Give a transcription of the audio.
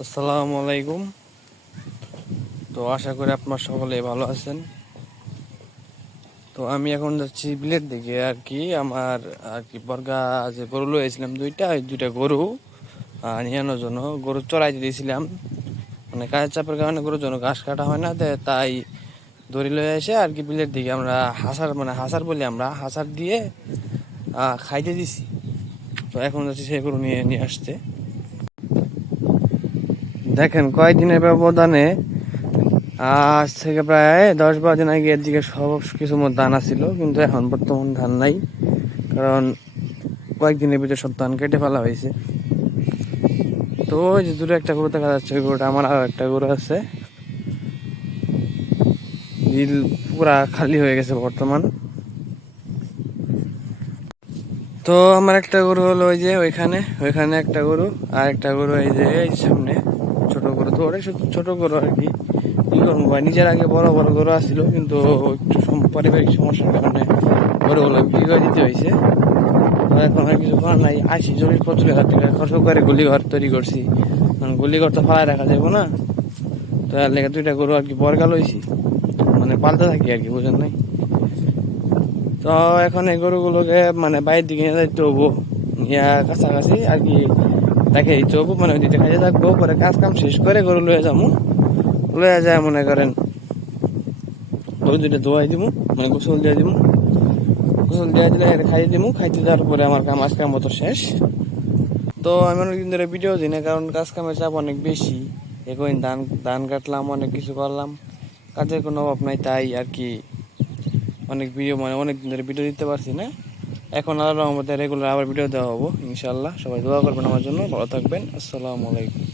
আসসালামু আলাইকুম। তো আশা করি আপনার সকলে ভালো আছেন। তো আমি এখন যাচ্ছি বিলের দিকে আর কি। আমার আর কি বর্গা যে গরু লয়েছিলাম দুইটা গরু নিয়ে আনার জন্য। গরু চড়াইতে দিয়েছিলাম, মানে কাজের চাপের কারণে গরুর জন্য ঘাস কাটা হয় না, তাই দড়ি লয়ে এসে আর কি বিলের দিকে আমরা হাসার বলি, আমরা হাসার দিয়ে খাইতে দিছি। তো এখন যাচ্ছি সেই গরু নিয়ে নিয়ে আসতে। দেখেন কয়েকদিনের ব্যবধানে, আজ থেকে প্রায় 10-12 দিন আগে এর দিকে সব কিছু ধান আসছিল, কিন্তু এখন বর্তমান ধান নাই, কারণ কয়েকদিনের ভিতরে সব ধান কেটে ফেলা হয়েছে। তো ওই যে দূরে একটা গরু দেখা যাচ্ছে, ওই গরুটা আমার। আর একটা গরু আছে, বিল পুরা খালি হয়ে গেছে বর্তমান। তো আমার একটা গরু হলো ওই যে ওইখানে একটা গরু, আর একটা গরু এই যে এই সামনে ছোট গরু। তো ওরা শুধু ছোট গরু আর কি। কি করবো ভাই, নিজের আগে বড় বড় গরু আসছিল, কিন্তু একটু পারিবারিক সমস্যার কারণে গরুগুলো বিক্রি করে দিতে হয়েছে। তো এখন আর কিছু করার নাই। 80-40-50 হাজার টাকা খরচ করে গুলিঘর তৈরি করছি। গুলিঘর তো ফালায় রাখা যাবো না, তো এর লেগে দুইটা গরু আর কি বর্গা লইছি, মানে পালতে থাকি আর কি, বুঝেন নাই। তো এখন এই গরুগুলোকে মানে বাইরের দিকে নিয়ে যাইতে হবো, নিয়ে কাছাকাছি আর কি রেখে দিতে হবো, মানে ওই দিকে খাইতে থাকবো। পরে কাজ কাম শেষ করে গরু লয়ে যাবো, লয়ে যায় মনে করেন গরু দুইটা ধোয়াই দিব, মানে গোসল দিয়ে দিব। গোসল দিয়ে দিলে খাইয়ে দিব, খাইতে যাওয়ার পরে আমার আজকের মতো শেষ। তো আমি অনেকদিন ধরে ভিডিও দিই না, কারণ কাজ কামের চাপ অনেক বেশি। এখন ধান ধান কাটলাম, অনেক কিছু করলাম, কাজের কোনো অভাব নাই, তাই আর কি অনেক দিন ধরে ভিডিও দিতে পারছি না। এখন আল্লাহর রহমতে রেগুলার আবার ভিডিও দেওয়া হবো ইনশাল্লাহ। সবাই দোয়া করবেন আমার জন্য, ভালো থাকবেন। আসসালামু আলাইকুম।